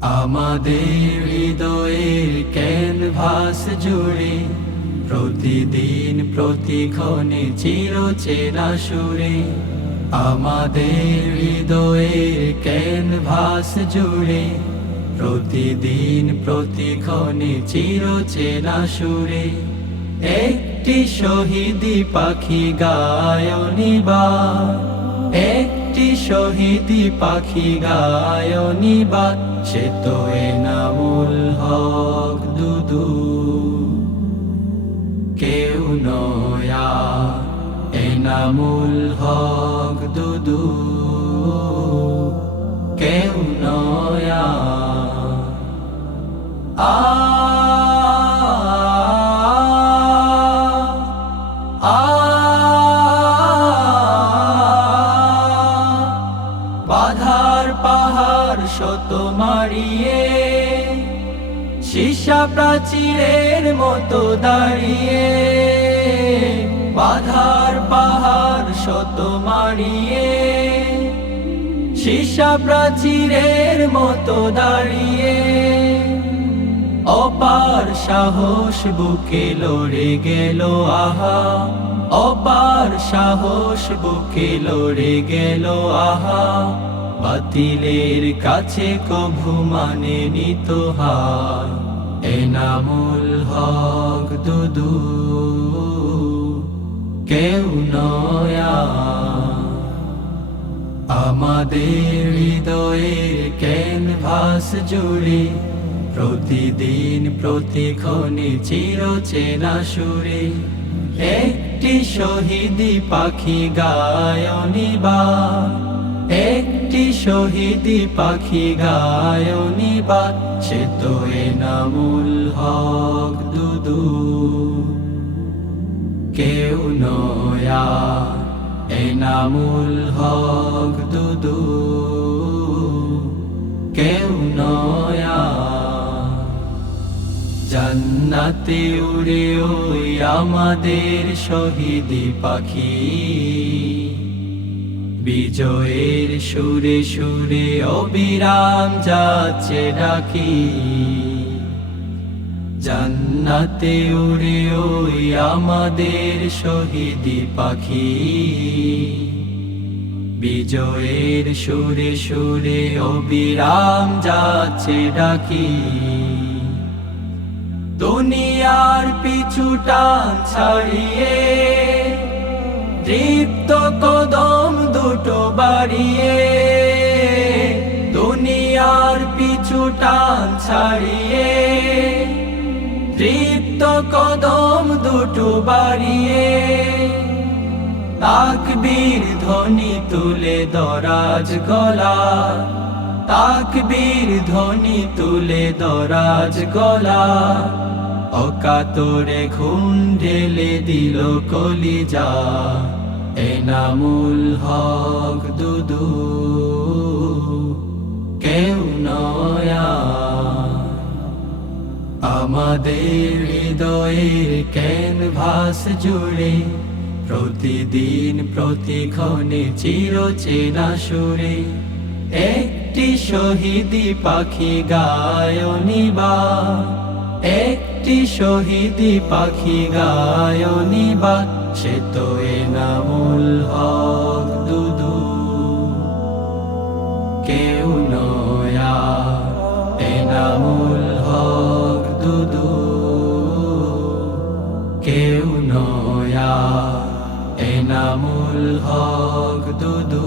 আমাদের হৃদয়ের ক্যানভাস জুড়ে প্রতিদিন প্রতিক্ষণে চিরচেনা সুরে। আমাদের হৃদয়ের ক্যানভাস জুড়ে প্রতিদিন প্রতিক্ষণে চিরচেনা সুরে। একটি শহীদি পাখি গায়নিবার, একটি শহীদি পাখি গায়নিবার, সে তো এনামুল হক দুদু। কেউ নয় আর এনামুল হক দুদু, কেউ নয় বাধার পাহাড় শত মারিয়ে, সীসা প্রাচীরের মতো দাঁড়িয়ে। বাধার পাহাড় শত মারিয়ে, সীসা প্রাচীরের মতো দাঁড়িয়ে। অপার সাহস বুকে লড়ে গেল আহা, অপার সাহস বুকে লড়ে গেল আহা। বাতিলের কাছে কভু মানে নিত হার, এনামুল হক দুদু, কেউ নয় আর। আমাদের হৃদয়ের ক্যানভাস জুড়ে প্রতিদিন প্রতিক্ষণে চিরচেনা সুরে। একটি শহীদি পাখি গায়নিবার, একটি শহীদি পাখি গায়নিবার, সে তো এনামুল হক দুদু। কেউ নয় আর এনামুল হক দুদু, কেউ নয় আর। জান্নাতে উড়ে ওই আমাদের শহীদি পাখি, বিজয়ের সুরে সুরে অবিরাম যাচ্ছে ডাকি। জান্নাতে উড়ে ওই আমাদের শহীদি পাখি, বিজয়ের সুরে সুরে অবিরাম যাচ্ছে ডাকি। দুনিয়ার পিছু টান ছাড়িয়ে, তৃপ্ত কদম দুটো বাড়িয়ে। দুনিয়ার পিছু টান ছাড়িয়ে, তৃপ্ত কদম দুটো বাড়িয়ে। তাকবীর ধ্বনি তুলে দরাজ গলা, তাকবীর ধ্বনি তুলে দরাজ গলা। অকাতরে খুন ঢেলে দিল কলিজা, এনামুল হক দুদু, কেউ নয় আর। আমাদের হৃদয়ের ক্যানভাস জুড়ে প্রতিদিন প্রতিক্ষণে চিরচেনা সুরে। একটি শহীদি পাখি গায়নিবার, একটি শহীদি পাখি গায়নিবার, সে তো এনামুল হক দুদু। কেউ নয় আর এনামুল হক দুদু, কেউ নয় আর এনামুল হক দুদু।